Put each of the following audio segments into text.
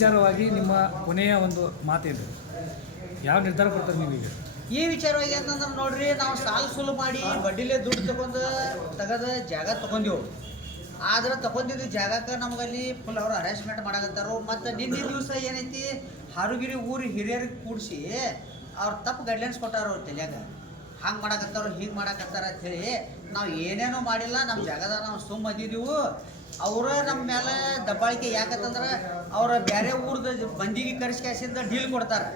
ವಿಚಾರವಾಗಿ ನಿಮ್ಮ ಕೊನೆಯ ಒಂದು ಮಾತೇನು? ಯಾವ ನಿರ್ಧಾರ ಕೊಡ್ತಾರೆ ನೀವೀಗ ಈ ವಿಚಾರವಾಗಿ ಅಂತಂದ್ರೆ ನೋಡ್ರಿ, ನಾವು ಸಾಲ ಸುಲು ಮಾಡಿ ಬಡ್ಡಿಲೇ ದುಡ್ಡು ತಗೊಂಡು ತಗದ ಜಾಗ ತಗೊಂಡೆವು. ಆದ್ರೆ ತಗೊಂಡಿದ್ದು ಜಾಗಕ್ಕೆ ನಮಗಲ್ಲಿ ಫುಲ್ ಅವರು ಅರೇಂಜ್ಮೆಂಟ್ ಮಾಡಕತ್ತಾರು. ಮತ್ತು ನಿನ್ನೆ ದಿವಸ ಏನೈತಿ, ಹಾರುಗಿರಿ ಊರು ಹಿರಿಯರಿಗೆ ಕೂಡಿಸಿ ಅವ್ರು ತಪ್ಪು ಗೈಡ್ಲೈನ್ಸ್ ಕೊಟ್ಟಾರ ಅವ್ರ ತಲೆಯಾಗ. ಹಂಗೆ ಮಾಡಕತ್ತಾರ, ಹಿಂಗೆ ಅಂತ ಹೇಳಿ ನಾವು ಏನೇನೋ ಮಾಡಿಲ್ಲ ನಮ್ಮ ಜಾಗದಾಗ ನಾವು ಸುಮ್ಮ ಬಂದಿದ್ದೀವು ಅವರ ನಮ್ಮ ಮೇಲೆ ದಬ್ಬಾಳಿಕೆ ಯಾಕಂತಂದ್ರೆ ಅವರ ಬೇರೆ ಊರ್ದ ಮಂದಿಗೆ ಕರೆಸ್ಕ್ಯಾಸಿಂದ ಡೀಲ್ ಕೊಡ್ತಾರೆ.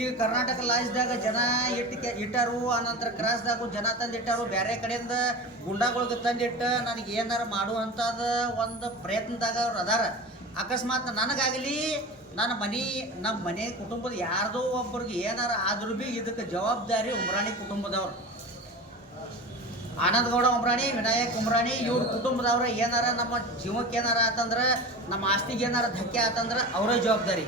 ಈಗ ಕರ್ನಾಟಕ ಲಾಜ್ದಾಗ ಜನ ಇಟ್ಟು ಇಟ್ಟಾರು, ಆನಂತರ ಕ್ರಾಸ್ದಾಗು ಜನ ತಂದಿಟ್ಟಾರು ಬೇರೆ ಕಡೆಯಿಂದ ಗುಂಡಾಗಳಿಗೆ ತಂದಿಟ್ಟು ನನಗೆ ಏನಾರು ಮಾಡುವಂಥದ್ದು ಒಂದು ಪ್ರಯತ್ನದಾಗ ಅವ್ರು ಅದಾರ. ಅಕಸ್ಮಾತ್ ನನಗಾಗಲಿ ನನ್ನ ಮನೆ ನಮ್ಮ ಮನೆ ಕುಟುಂಬದ ಯಾರ್ದೋ ಒಬ್ಬರಿಗೆ ಏನಾರ ಆದ್ರೂ ಭೀ ಇದಕ್ಕೆ ಜವಾಬ್ದಾರಿ ಉಮ್ರಾಣಿ ಕುಟುಂಬದವ್ರು. ಆನಂದ್ ಗೌಡ ಒಬ್ರಾಣಿ, ವಿನಾಯಕ್ ಉಮ್ರಾಣಿ ಇವ್ರ ಕುಟುಂಬದವ್ರ ಏನಾರ ನಮ್ಮ ಜೀವಕ್ಕೆ ಏನಾರ ಆತಂದ್ರೆ, ನಮ್ಮ ಆಸ್ತಿಗೆ ಏನಾರ ಧಕ್ಕೆ ಆತಂದ್ರೆ ಅವರೇ ಜವಾಬ್ದಾರಿ.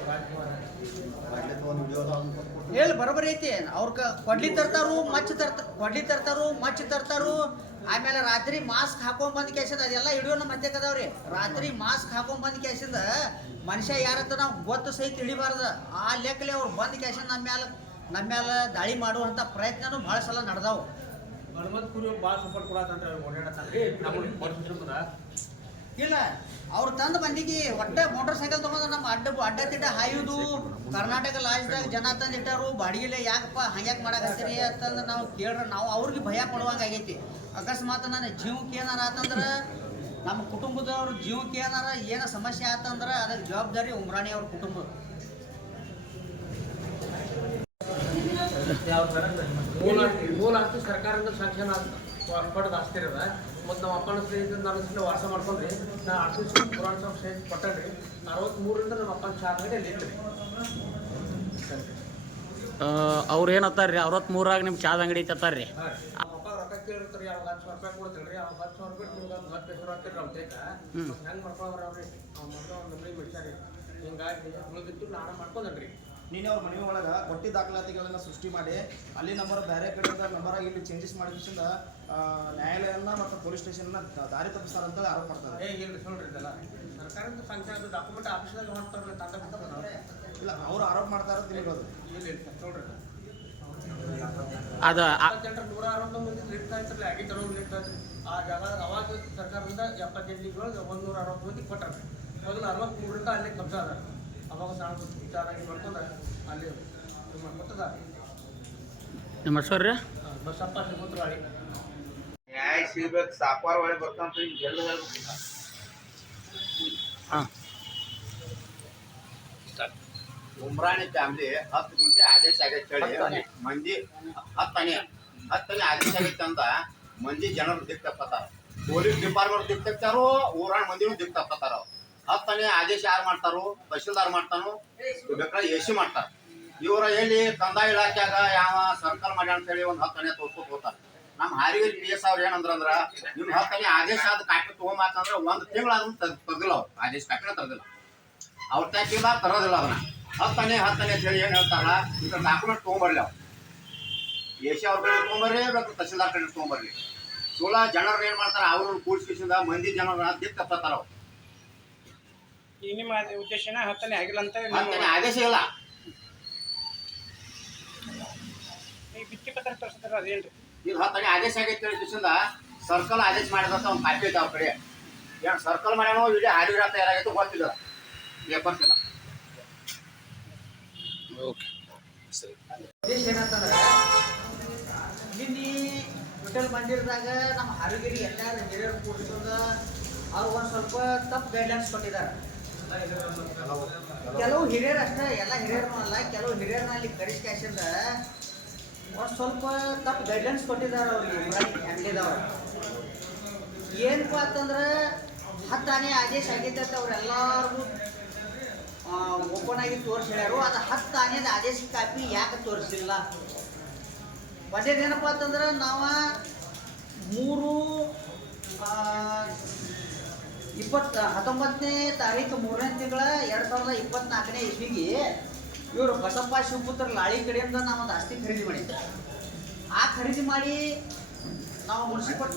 ಹೇಳಿ, ಬರೋಬರಿ ಐತಿ. ಅವ್ರ ಕೊಡ್ಲಿ ತರ್ತಾರು ಮಚ್ಚ ತರ್ತ, ಕೊಡ್ಲಿ ತರ್ತಾರು ಮಚ್ಚ ತರ್ತಾರು. ಆಮೇಲೆ ರಾತ್ರಿ ಮಾಸ್ಕ್ ಹಾಕೊಂಡ್ ಬಂದ್ ಕೇಸಿಂದ, ಅದೆಲ್ಲ ಹಿಡಿಯೋ ನಮ್ಮ ಮಧ್ಯ ಅದಾವ್ರಿ. ರಾತ್ರಿ ಮಾಸ್ಕ್ ಹಾಕೊಂಡ್ ಬಂದ್ ಕೇಸಿಂದ ಮನುಷ್ಯ ಯಾರತ್ತ ನಾವು ಗೊತ್ತು ಸಹಿತ ಇಳಿಬಾರ್ದು ಆ ಲೆಕ್ಕಲೆ ಅವ್ರು ಬಂದ್ ಕೇಸಿಂದ ನಮ್ಮ ಮ್ಯಾಲ ನಮ್ಮ ಮ್ಯಾಲ ದಾಳಿ ಮಾಡುವಂಥ ಪ್ರಯತ್ನನೂ ಭಾಳ ಸಲ ನಡೆದಾವು. ಹನುಮಂತಪುರಿ ಭಾಳ ಸಪೋರ್ಟ್ ಕೊಡತ್ತಂತ ನಮಗೆ ಇಲ್ಲ ಅವ್ರು ತಂದ ಬಂದಿಗೆ ಒಟ್ಟ ಮೋಟರ್ ಸೈಕಲ್ ತಗೊಂಡು ನಮ್ಮ ಅಡ್ಡ ಅಡ್ಡ ತಿಡ್ಡ ಹಾಯುದು. ಕರ್ನಾಟಕ ರಾಜ್ಯದಾಗ ಜನ ತಂದಿಟ್ಟಾರು ಬಾಡಿಗೆಲೆ ಯಾಕಪ್ಪ ಹಂಗ್ಯಾಕ್ ಮಾಡಕತ್ತೀರಿ ಅಂತಂದ್ರೆ ನಾವು ಕೇಳ್ರ ನಾವು ಅವ್ರಿಗೆ ಭಯ ಆಗೈತಿ. ಅಕಸ್ಮಾತ್ ನನ್ನ ಜೀವಕ್ಕೆ ಏನಾರ ಆತಂದ್ರೆ ನಮ್ಮ ಕುಟುಂಬದವ್ರ ಜೀವಕ್ಕೆ ಏನಾರ ಏನೋ ಸಮಸ್ಯೆ ಆತಂದ್ರೆ ಅದಕ್ಕೆ ಜವಾಬ್ದಾರಿ ಉಮ್ರಾಣಿ ಅವ್ರ ಕುಟುಂಬ. ಮೂಲ ಮೂಲ ಆಸ್ತಿ ಸರ್ಕಾರದಿಂದ ಶಾಂಕ್ಷನ್ ಪಡೆದ ಆಸ್ತಿ ಇರದ. ಮತ್ತು ನಮ್ಮ ಅಪ್ಪನ ಸ್ನೇಹಿತ ನನ್ನ ಸ್ನೇಹಿತ ವಾಸ ಮಾಡ್ಕೊಂಡ್ರಿ ನಾ ಆರ್ಸಿ ಪುರಾಣ ಸಾಬ್ ಸ್ನೇಹಿತ ಪಟ್ಟಣ್ರಿ ಅರವತ್ತ್ಮೂರರಿಂದ ನಮ್ಮ ಅಪ್ಪನ ಚಾರ್ ಗಂಟೆ ಇಲ್ಲಿದ್ರಿ ಅವ್ರು ಏನತ್ತಾರ್ರಿ ಅರವತ್ತ್ಮೂರಾಗ ನಿಮ್ಮ ಚಾದ ಅಂಗಡಿ ತತ್ತಾರ್ರಿ ನಮ್ಮ ಅಪ್ಪ ರೊಕ್ಕ ಕೇಳಿರ್ತಾರೆ ಅವಾಗ ಹತ್ತು ಸಾವಿರ ರೂಪಾಯಿ ಕೊಡ್ತೀರಿ ಅವಾಗ ಹತ್ತು ಸಾವಿರ ರೂಪಾಯಿ ನಿಮ್ಗೆ ಒಂದು ಹತ್ತು ಸಾವಿರ ಹಾಕಿರಿ ನಾವು ತೇಕ ಹೆಂಗೆ ಮಾಡ್ಕೊಂಡ್ರಿ ಅವ್ರಿ? ಅವ್ನು ಮೊದಲು ಒಂದು ನಂಬಳಿ ರೀ ಹಿಂಗಾಗಿ ಉಳಿದಿತ್ತು ನಾನು ಮಾಡ್ಕೊಂಡ್ರಿ ನೀನೇ ಅವ್ರ ಮನೆ ಒಳಗೆ ಕೊಟ್ಟಿ ದಾಖಲಾತಿಗಳನ್ನು ಸೃಷ್ಟಿ ಮಾಡಿ ಅಲ್ಲಿ ನಂಬರ್ ಬೇರೆ ಕಡೆ ನಂಬರ್ ಇಲ್ಲಿ ಚೇಂಜಸ್ ಮಾಡಿದ ನ್ಯಾಯಾಲಯನ ಮತ್ತು ಪೊಲೀಸ್ ಸ್ಟೇಷನ್ನ ದಾರಿ ತಪ್ಪಿಸ್ತಾರ ಅಂತ ಆರೋಪ ಮಾಡ್ತಾರೆ. ಏ ಇಲ್ಲ ಸುಳ್ರಿ ಇದೆಲ್ಲ. ಸರ್ಕಾರದಿಂದ ಸಂಖ್ಯೆ ಡಾಕ್ಯುಮೆಂಟ್ ಆಫೀಸ್ದಾಗ ತಂಡ ಇಲ್ಲ ಅವ್ರು ಆರೋಪ ಮಾಡ್ತಾರೆ ತಿಳಿಬೋದು ಇಲ್ಲ ನೋಡ್ರಿ ಅದು ನೂರ ಅರವತ್ತೊಂದು ಮಂದಿ ನೀಡ್ತಾ ಆಗಿ ನೀಡ್ತಾ ಆ ಜಾಗ ಅವಾಗ ಸರ್ಕಾರದಿಂದ ಎಪ್ಪತ್ತೆಂಟು ಒಂದು ನೂರ ಅರವತ್ತು ಮಂದಿ ಕೊಟ್ಟಾರ. ಮೊದಲು ಅರವತ್ತ್ಮೂರರಿಂದ ಅಲ್ಲಿ ಕಬ್ಜಾ ಅದ ಅವಾಗ ಸಣ್ಣ ವಿಚಾರ ಆಗಿ ಮಾಡ್ಕೊಂಡು ಅಲ್ಲಿ ಇದು ಮಾಡ್ಕೊತದ ನಿಮ್ಮ ಹೆಸರು ರೀ? ಬಸಪ್ಪ ಶ್ರೀಮಂತರಾಳಿ ನ್ಯಾಯ ಸಿಗ್ಬೇಕು ಸಾಪಾರ ಒಳಗೆ ಬರ್ತಾಂತ ಹಿಂಗೆ ಎಲ್ಲ ಹೇಳ್ಬೇಕು ಹಾಂ. ಉಮ್ರಾಣಿ ಫ್ಯಾಮ್ಲಿ ಹತ್ತು ಗುಂಟೆ ಆದೇಶ ಆಗೈತೆ ಹೇಳಿ. ಮಂದಿ ಹತ್ತನೇ. ಹತ್ತನೇ ಆದೇಶ ಆಗೈತೆ ಅಂತ ಮಂದಿ ಜನರು ದಿಕ್ ತಪ್ಪತ್ತಾರ ಪೊಲೀಸ್ ಡಿಪಾರ್ಟ್ಮೆಂಟ್ ದಿಕ್ ತಪ್ಪಾರೋ ಊರಾಣ ಮಂದಿನೂ ದಿಕ್ ತಪ್ಪತ್ತಾರ ಹತ್ತನೇ ಆದೇಶ ಯಾರು ಮಾಡ್ತಾರೋ? ತಹಶೀಲ್ದಾರ್ ಮಾಡ್ತಾನೋ? ಬೇಕಾದ್ರೆ ಎ ಸಿ ಮಾಡ್ತಾರ. ಇವರ ಎಲ್ಲಿ ಕಂದಾಯ ಇಲಾಖೆಯಾಗ ಯಾವ ಸರ್ಕಲ್ ಮಾಡ್ಯಾ ಅಂತ ಹೇಳಿ ಒಂದು ಹತ್ತನೇ ತೋರ್ಸ್ಕೊತ ಹೋಗ್ತಾರ. ನಮ್ಮ ಹಾರಿಗೆ ಪಿ ಎಸ್ ಅವ್ರು ಏನಂದ್ರಂದ್ರ ನಿಮ್ ಹತ್ತನೇ ಆದೇಶ ಆದ ಕಾಪಿ ತಗೊಂಬಾಕಂದ್ರೆ ಒಂದ್ ತಿಂಗಳ ತೆಗ್ದಿಲ್ಲ ಅವ್ರು. ಆದೇಶ ಕಾಪಿನ ತೆಗ್ದಿಲ್ಲ. ಅವ್ರ ಟ್ಯಾಕಿಲ್ಲ ತರೋದಿಲ್ಲ ಅದನ್ನ. ಹತ್ತನೇ ಹತ್ತನೇ ಅಂತ ಹೇಳಿ ಏನ್ ಹೇಳ್ತಾರ ಇದ್ರ ಡಾಕ್ಯುಮೆಂಟ್ ತೊಗೊಂಬರ್ಲಿ ಅವ್ರು. ಎ ಸಿ ಅವ್ರ ಕಡೆ ತೊಗೊಂಬರ್ರಿ ಬೇಕು ತಹಶೀಲ್ದಾರ್ ಕಡೆ ತಗೊಂಬರ್ಲಿ. ಸೋಲ ಜನರು ಏನ್ ಮಾಡ್ತಾರ ಅವ್ರನ್ನ ಕೂಡ್ಸ್ಕಿಸಿಂದ ಮಂದಿ ಜನರ ದಿಕ್ಕ ತಪ್ಪತ್ತಾರ ಅವ್ರು. ಈ ನಿಮ್ಮ ಉದ್ದೇಶನ ಹತ್ತನೇ ಆಗಿಲ್ಲ ಅಂತ ಆದೇಶ ಇಲ್ಲ. ಈ ಬಿತ್ತಿ ಪತ್ರ ತೋರಿಸ್ತಾರ ಅದೇನ್ರಿ ಈಗ ಹತ್ತನೇ ಆದೇಶ ಆಗೈತೆ ದಿವಸದ ಸರ್ಕಲ್ ಆದೇಶ ಮಾಡಿದಂತ ಒಂದು ಕಾಪಿ ಐತೆ ಅವ್ರ ಕಡೆ. ಏನು ಸರ್ಕಲ್ ಮಾಡ್ಯಾನೋ ಇಡೀ ಅಂತ ತಯಾರಾಗೈತೆ ಗೊತ್ತಿಲ್ಲ. ಪೇಪರ್ಸ್ ಇಲ್ಲ ಉದ್ದೇಶ ಏನಂತಂದ್ರೆ ನಿನ್ನೆ ಹೋಟೆಲ್ ಮಂದಿರದಾಗ ನಮ್ಮ ಹಾರುಗಿರಿ ಎಲ್ಲಾರು ಹಿರಿಯರು ಕೂಡಿಸೋದ ಅವ್ರು ಒಂದು ಸ್ವಲ್ಪ ತಪ್ಪು ಗೈಡ್ಲೈನ್ಸ್ ಕೊಟ್ಟಿದ್ದಾರೆ. ಕೆಲವು ಹಿರಿಯರು ಅಷ್ಟೇ ಎಲ್ಲ ಹಿರಿಯರು ಅಲ್ಲ, ಕೆಲವು ಹಿರಿಯರನ್ನ ಅಲ್ಲಿ ಕರೆಸ್ಕ್ಯಾಸಿಂದ ಒಂದು ಸ್ವಲ್ಪ ತಪ್ಪು ಗೈಡ್ಲೈನ್ಸ್ ಕೊಟ್ಟಿದ್ದಾರೆ ಅವ್ರಿಗೆ ಫ್ಯಾಮಿಲಿದವ್ರು ಏನಪ್ಪ ಅಂತಂದ್ರೆ, ಹತ್ತಾನೆ ಆದೇಶ ಆಗೈತೆ ಅಂತ ಓಪನ್ ಆಗಿ ತೋರಿಸಿ ಹೇಳ್ಯಾರು ಅದು ಹತ್ತು ಆನೆದ ಆದೇಶ ಕಾಪಿ ಯಾಕೆ ತೋರಿಸಿಲ್ಲ? ಒಂದೇದೇನಪ್ಪ ಅಂತಂದ್ರೆ, ನಾವು ಇಪ್ಪತ್ತು, ಹತ್ತೊಂಬತ್ತನೇ ತಾರೀಕು ಮೂರನೇ ತಿಂಗಳ ಎರಡು ಸಾವಿರದ ಇಪ್ಪತ್ನಾಲ್ಕನೇ ಇಸ್ವಿಗೆ ಇವರು ಬಸಪ್ಪ ಶಿವಪುತ್ರ ಲಾಳಿ ಕಡೆಯಿಂದ ನಾವು ಒಂದು ಆಸ್ತಿ ಖರೀದಿ ಮಾಡಿದ್ದೆ ಆ ಖರೀದಿ ಮಾಡಿ ನಾವು ಮುನ್ಸಿಪಲ್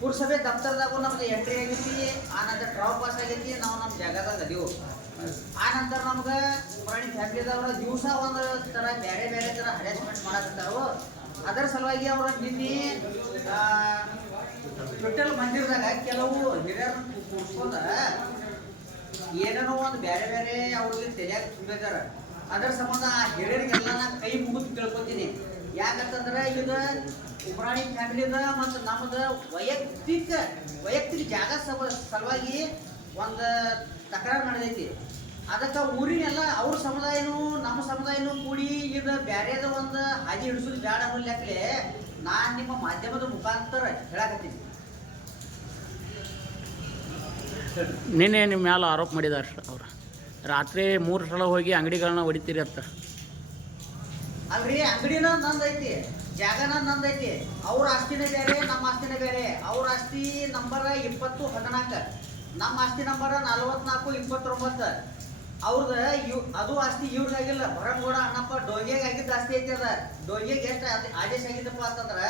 ಪುರಸಭೆ ದಫ್ತರ್ದಾಗೂ ನಮ್ದು ಎಂಟ್ರಿ ಆಗೈತಿ ಆನಂತರ ಟ್ರಾವ್ ಪಾಸ್ ಆಗೈತಿ, ನಾವು ನಮ್ಮ ಜಾಗದಾಗ ಅದೀವು. ಆ ನಂತರ ನಮ್ಗೆ ಉಮ್ರಾಣಿ ಫ್ಯಾಮಿಲಿದವ್ರ ದಿವಸ ಒಂದು ಥರ ಬೇರೆ ಬೇರೆ ಥರ ಹರಾಸ್ಮೆಂಟ್ ಮಾಡಕತ್ತಾರೋ. ಅದರ ಸಲುವಾಗಿ ಅವರು ನಿನ್ನೆ ಟೋಟಲ್ ಮಂದಿರದಾಗ ಕೆಲವು ಹಿರಿಯರನ್ನ ಕೂಡ್ಸ್ಕೊಂಡ ಏನೇನೋ ಒಂದು ಬೇರೆ ಬೇರೆ ಅವ್ರಿಗೆ ತಲೆಯಾಗ ತುಂಬಿದಾರ ಅದರ ಸಂಬಂಧ ಆ ಹಿರಿಯರಿಗೆಲ್ಲ ನಾ ಕೈ ಮುಗಿದು ತಿಳ್ಕೊತೀನಿ. ಯಾಕಂತಂದ್ರೆ ಈಗ ಉಬ್ರಾಣಿ ಫ್ಯಾಮಿಲಿದ ಮತ್ತು ನಮ್ಮದು ವೈಯಕ್ತಿಕ ವೈಯಕ್ತಿಕ ಜಾಗ ಸಲ ಸಲುವಾಗಿ ಒಂದು ತಕರಾರು ನಡೆದೈತಿ. ಅದಕ್ಕೆ ಊರಿನೆಲ್ಲ ಅವ್ರ ಸಮುದಾಯನೂ ನಮ್ಮ ಸಮುದಾಯನೂ ಕೂಡಿ ಇದು ಬ್ಯಾರೇದ ಒಂದು ಹಾದಿ ಹಿಡಿಸೋದು ಬೇಡ ಲೆಕ್ಕಲೆ ನಾನು ನಿಮ್ಮ ಮಾಧ್ಯಮದ ಮುಖಾಂತರ ಹೇಳಕತ್ತೀನಿ. ನಿನ್ನೆ ನಿಮ್ಮ ಮ್ಯಾಲ ಆರೋಪ ಮಾಡಿದಾರೆ ಅವ್ರು. ರಾತ್ರಿ ಮೂರು ಸಲ ಹೋಗಿ ಅಂಗಡಿಗಳನ್ನ ಹೊಡಿತೀರಿ ಅಂತ. ಅಲ್ರಿ, ಅಂಗಡಿನ ನಂದೈತಿ ಜಾಗನ ನಂದೈತಿ ಅವ್ರ ಆಸ್ತಿನೇ ಬೇರೆ, ನಮ್ಮ ಆಸ್ತಿನೇ ಬೇರೆ. ಅವ್ರ ಆಸ್ತಿ ನಂಬರ್ ಇಪ್ಪತ್ತು ಹದಿನಾಲ್ಕು. ನಮ್ಮ ಆಸ್ತಿ ನಂಬರ್ ನಲ್ವತ್ನಾಲ್ಕು ಇಪ್ಪತ್ತೊಂಬತ್ತು. ಅವ್ರದ ಇವ್ ಅದು ಆಸ್ತಿ ಇವ್ರಿಗಾಗಿಲ್ಲ ಹೊರಗೂಡ ಅಣ್ಣಪ್ಪ ಡೋಂಗೆಗೆ ಆಗಿದ್ದ ಆಸ್ತಿ ಐತಿ ಅದ. ಡೋಂಗೆಗೆ ಎಷ್ಟು ಆದೇಶ ಆಗಿದ್ದಪ್ಪ ಅಂತಂದ್ರ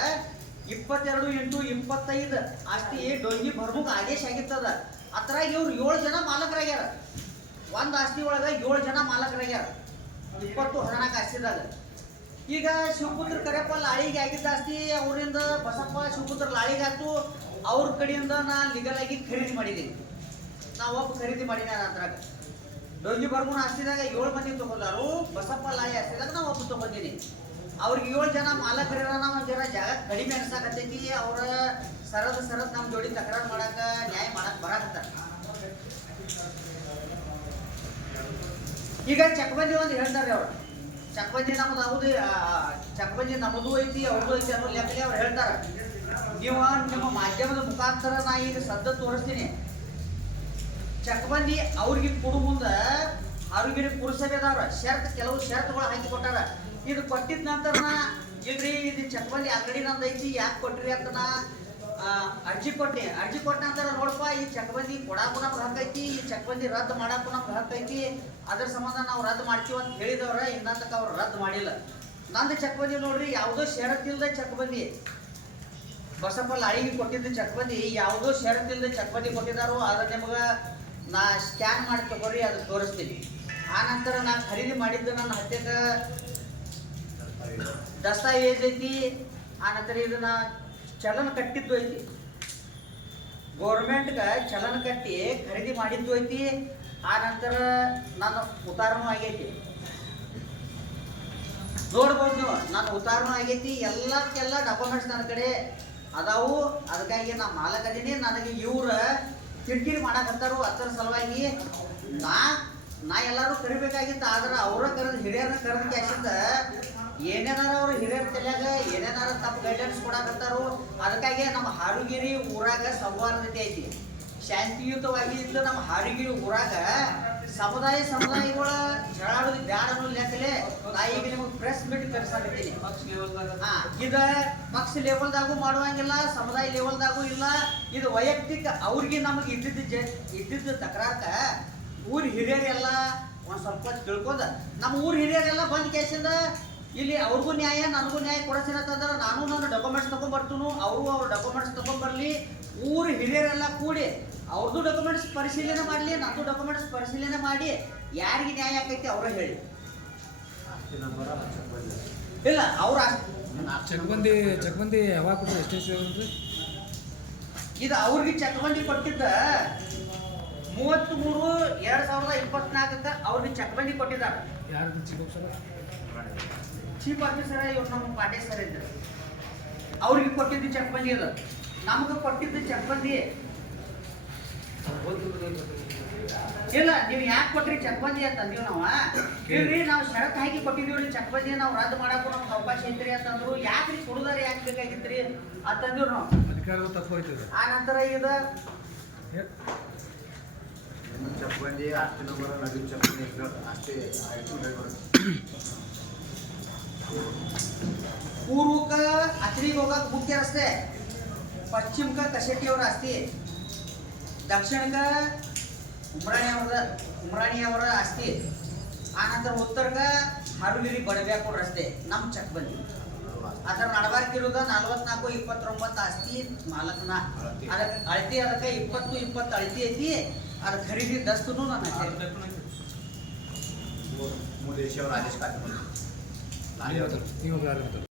ಇಪ್ಪತ್ತೆರಡು ಇಂಟು ಇಪ್ಪತ್ತೈದು ಆಸ್ತಿ ಡೊಂಗಿ ಬರ್ಮುಗ ಆದೇಶ ಆಗಿತ್ತದ. ಅದ್ರಾಗ ಇವ್ರು ಏಳು ಜನ ಮಾಲಕರಾಗ್ಯಾರ. ಒಂದು ಆಸ್ತಿ ಒಳಗ ಏಳು ಜನ ಮಾಲಕರಾಗ್ಯಾರ. ಇಪ್ಪತ್ತು ಹದಿನಾಲ್ಕು ಆಸ್ತಿದಾಗ ಈಗ ಶಿವಪುತ್ರ ಕರೆಯಪ್ಪ ಲಾಳಿಗೆ ಆಗಿದ್ದ ಆಸ್ತಿ ಅವರಿಂದ ಬಸಪ್ಪ ಶಿವಪುತ್ರ ಆಯ್ತು. ಅವ್ರ ಕಡೆಯಿಂದ ನಾ ಲೀಗಲ್ ಆಗಿ ಖರೀದಿ ಮಾಡಿದ್ದೀನಿ ನಾ ಒಬ್ಬ ಖರೀದಿ ಮಾಡಿನ ಅದ್ರಾಗ. ಡೊಂಗಿ ಬರ್ಗುನ ಆಸ್ತಿದಾಗ ಏಳು ಮಂದಿ ತಗೊಂಡಾರು, ಬಸಪ್ಪ ಲಾಳಿ ಆಸ್ತಿದಾಗ ನಾ ಒಬ್ಬ ತಗೊಂಡಿನಿ ಅವ್ರಿಗೆ ಏಳು ಜನ ಮಾಲಕರ ನಾವು ಜರ ಜಾಗ ಕಡಿಮೆ ಅನ್ಸಾಕತ್ತೈತಿ. ಅವ್ರ ಸರದ್ ಸರದ್ ನಮ್ಮ ಜೋಡಿ ತಕರಾರು ಮಾಡಾಕ ನ್ಯಾಯ ಮಾಡಕ್ ಬರಾಕತ್ತಾರ. ಈಗ ಚಕ್ಬಂದಿ ಒಂದು ಹೇಳ್ತಾರೆ ಅವ್ರು. ಚಕ್ಬಂದಿ ನಮ್ದು ಹೌದು ಚಕ್ಬಂದಿ ನಮ್ಮದು ಐತಿ ಅವ್ರದ್ದು ಐತಿ ಅನ್ನೋ ಲೆಕ್ಕಲೆ ಅವ್ರು ಹೇಳ್ತಾರ. ನೀವು ನಿಮ್ಮ ಮಾಧ್ಯಮದ ಮುಖಾಂತರ ನಾ ಈಗ ಸದ್ದ ತೋರಿಸ್ತೀನಿ. ಚಕ್ಬಂದಿ ಅವ್ರಿಗೆ ಕೊಡು ಮುಂದ ಅವ್ರಿಗೆ ಪುರಸಭೆದವ್ರ ಶರ್ತ್, ಕೆಲವು ಶರ್ತ್ಗಳು ಹಾಕಿ ಕೊಟ್ಟಾರ. ಇದು ಕೊಟ್ಟಿದ ನಂತರ ಇಲ್ರಿ, ಇದು ಚಕ್ಬಂದಿ ಅಂಗಡಿ ನಂದು ಐತಿ, ಯಾಕೆ ಕೊಟ್ರಿ ಅಂತ ನಾ ಅರ್ಜಿ ಕೊಟ್ಟೆ. ಅರ್ಜಿ ಕೊಟ್ಟ ನಂತರ ನೋಡಪ್ಪ, ಈ ಚಕ್ಬಂದಿ ಕೊಡಾಕು ನಮ್ಗೆ ಹಕ್ಕೈತಿ ಈ ಚಕ್ಬಂದಿ ರದ್ದು ಮಾಡಾಕು ನಮ್ಗೆ ಹಕ್ಕೈತಿ ಅದ್ರ ಸಂಬಂಧ ನಾವು ರದ್ದು ಮಾಡ್ತೀವಿ ಅಂತ ಹೇಳಿದವ್ರ ಇನ್ನಂತಕ ಅವ್ರು ರದ್ದು ಮಾಡಿಲ್ಲ. ನಂದು ಚಕ್ಬಂದಿ ನೋಡ್ರಿ, ಯಾವುದೋ ಷರತ್ತಿಲ್ದ ಚಕ್ಬಂದಿ ಬಸಪ್ಪ ಲಾಳಿಗೆ ಕೊಟ್ಟಿದ್ದ ಚಕ್ಬಂದಿ ಯಾವುದೋ ಷರತ್ತಿಲ್ದ ಚಕ್ಬಂದಿ ಕೊಟ್ಟಿದ್ದಾರೋ ಅದ್ರ ನಿಮ್ಗೆ ನಾ ಸ್ಕ್ಯಾನ್ ಮಾಡಿ ತಗೋರಿ, ಅದು ತೋರಿಸ್ತೀನಿ. ಆ ನಂತರ ನಾನು ಖರೀದಿ ಮಾಡಿದ್ದು ನನ್ನ ಹತ್ಯಕ ದಸ್ತಾವೇಜ್ ಐತಿ ಆ ನಂತರ ಇದನ್ನ ಚಲನ ಕಟ್ಟಿದ್ದು ಐತಿ. ಗೌರ್ಮೆಂಟ್ಗೆ ಚಲನ ಕಟ್ಟಿ ಖರೀದಿ ಮಾಡಿದ್ದು ಐತಿ. ಆ ನಂತರ ನನ್ನ ಉತ್ತಾರನೂ ಆಗೈತಿ. ನೋಡ್ಬೋದು ನೀವು, ನನ್ನ ಉತ್ತಾರನೂ ಆಗೈತಿ. ಎಲ್ಲಕ್ಕೆಲ್ಲ ಡಾಕ್ಯುಮೆಂಟ್ಸ್ ನನ್ನ ಕಡೆ ಅದಾವು. ಅದಕ್ಕಾಗಿ ನಾ ಮಾಲಕ ಅದೀನಿ. ನನಗೆ ಇವ್ರ ಕಿರಿಕಿರಿ ಮಾಡಕತ್ತಾರು ಅದರ ಸಲುವಾಗಿ. ನಾ ನಾ ಎಲ್ಲರೂ ಕರಿಬೇಕಾಗಿತ್ತು. ಆದ್ರೆ ಅವರ ಕರೆದು ಹಿರಿಯರನ್ನ ಕರೆದ ಕ್ಯಾಶಿಂದ ಏನೇನಾರ ಅವ್ರು ಹಿರಿಯರ ತಲೆಯಾಗ ಏನೇನಾರ ತಪ್ಪು ಗೈಡ್ಲೈನ್ಸ್ ಕೊಡಾಕತ್ತಾರೋ, ಅದಕ್ಕಾಗಿ ನಮ್ಮ ಹಾರುಗಿರಿ ಊರಾಗ ಸೌಹಾರ್ದತೆ ಐತಿ ಶಾಂತಿಯುತವಾಗಿ ಇದ್ದು ನಮ್ಮ ಹಾರುಗಿರಿ ಊರಾಗ, ಸಮುದಾಯ ಸಮುದಾಯಗಳ ಜಗಳಾಡೋದು ಬ್ಯಾಡ ಅನ್ನೋ ಲೆಕ್ಕಲೆ ನಾ ಈಗ ನಿಮಗೆ ಪ್ರೆಸ್ ಮೀಟ್ ಕರೆಸಾಕತ್ತೀನಿ ಇದ ಪಕ್ಷ ಲೆವೆಲ್ದಾಗೂ ಮಾಡುವಂಗಿಲ್ಲ, ಸಮುದಾಯ ಲೆವೆಲ್ದಾಗೂ ಇಲ್ಲ. ಇದು ವೈಯಕ್ತಿಕ, ಅವ್ರಿಗೆ ನಮಗೆ ಇದ್ದಿದ್ದು ಜ, ಇದ್ದಿದ್ದು ತಕರಾರ್ಕ ಊರ್ ಹಿರಿಯರೆಲ್ಲ ಒಂದು ಸ್ವಲ್ಪ ತಿಳ್ಕೊಂಡ, ನಮ್ಮ ಊರ್ ಹಿರಿಯರೆಲ್ಲ ಬಂದ್ ಕೇಸಿಂದ ಇಲ್ಲಿ ಅವ್ರಿಗೂ ನ್ಯಾಯ ನನಗೂ ನ್ಯಾಯ ಕೊಡಿಸ್ತೀನಿ ಅಂತಂದ್ರೆ ನಾನು ನನ್ನ ಡಾಕ್ಯುಮೆಂಟ್ಸ್ ತೊಗೊಂಡ್ಬರ್ತೀನಿ. ಅವರು ಅವ್ರ ಡಾಕ್ಯುಮೆಂಟ್ಸ್ ತಗೊಂಡ್ಬರ್ಲಿ. ಊರು ಹಿರಿಯರೆಲ್ಲ ಕೂಡಿ ಅವ್ರದ್ದು ಡಾಕ್ಯುಮೆಂಟ್ಸ್ ಪರಿಶೀಲನೆ ಮಾಡಲಿ ನಂದು ಡಾಕ್ಯುಮೆಂಟ್ಸ್ ಪರಿಶೀಲನೆ ಮಾಡಿ ಯಾರಿಗೆ ನ್ಯಾಯ ಆಕೈತಿ ಅವರೇ ಹೇಳಿ. ಇಲ್ಲ ಅವ್ರ ಚಕ್ಬಂದಿ ಚಕ್ಬಂದಿ ಯಾವಾಗ ಕೊಟ್ಟರು ಎಷ್ಟು ಇದು ಅವ್ರಿಗೆ ಚಕ್ಬಂದಿ ಕೊಟ್ಟಿದ್ದ ಮೂವತ್ತ್ ಮೂರು ಎರಡ್ ಸಾವಿರದ ಇಪ್ಪತ್ನಾಲ್ಕಕ್ಕ ಅವ್ರಿಗೆ ಚಕ್ಬಂದಿ ಕೊಟ್ಟಿದ್ದಾರೆ. ಯಾರು ಚೀಫ್ ಆಫೀಸರ್ ಇವ್ರು ನಮ್ಮ ಪಾಟೀಲ್ ಸರ್ ಇದ್ದರು ಅವ್ರಿಗೆ ಕೊಟ್ಟಿದ್ದು ಚಕ್ಬಂದಿ ಅದು. ನಮ್ಗೆ ಕೊಟ್ಟಿದ್ದು ಚಕ್ಬಂದಿ. ಇಲ್ಲ ನೀವು ಯಾಕೆ ಕೊಟ್ರಿ ಚಕ್ಬಂದಿ ಅಂತ ಅಂದೀವಿ ನಾವು? ಇಲ್ರಿ ನಾವು ಷರತ್ ಹಾಕಿ ಕೊಟ್ಟಿದೀವ್ರಿ ಚಕ್ಬಂದಿ ನಾವು ರದ್ದು ಮಾಡಕ್ಕೂ ನಮ್ಗೆ ಅವಕಾಶ ಐತ್ರಿ ಅಂತಂದ್ರು ಯಾಕ್ರಿ ಕೊಡುದಾರ ಯಾಕೆ ಬೇಕಾಗಿತ್ರಿ ಅಂತಂದಿವ್ರು ನಾವು. ಆ ನಂತರ ಇದು ಚಪ್ಪಂದಿ ಆಸ್ತಿ ನಂಬರ್ ನಗದು ಚಪ್ಪಂದಿ ಅಷ್ಟೇ ಆಯ್ತು ಪೂರ್ವಕ ಅತ್ರಿಗೆ ಹೋಗಕ್ ಮುಖ್ಯ ರಸ್ತೆ ಪಶ್ಚಿಮಕ ಕಸೆಟ್ಟಿಯವರ ಆಸ್ತಿ ದಕ್ಷಿಣಕ ಉಮ್ರಾಣಿ ಅವರ ಉಮ್ರಾಣಿ ಅವರ ಆಸ್ತಿ ಆನಂತರ ಉತ್ತರಕ ಹಾರುಗಿರಿ ಬಡಬ್ಯಾಪುರ ರಸ್ತೆ ನಮ್ಮ ಚಕ್ಬಂದಿ ಅದರ ನಡಬಾರ್ಕಿರೋದ ನಲವತ್ನಾಲ್ಕು ಇಪ್ಪತ್ತೊಂಬತ್ತು ಆಸ್ತಿ ಮಾಲಕನ ಅದಕ್ಕೆ ಅಳತಿ ಅದಕ್ಕೆ ಇಪ್ಪತ್ತು ಇಪ್ಪತ್ತು ಅಳತಿ ಐತಿ ಅದು ಖರೀದಿ ದಸ್ತನು ನಾನು ಹಾಕೇನಿ. ಮೂರು ಮೂರು ದೇಶಿಯವರು ಆದೇಶ ಕಾಯ್ಕೊಂಡು ನೀವು ಯಾರು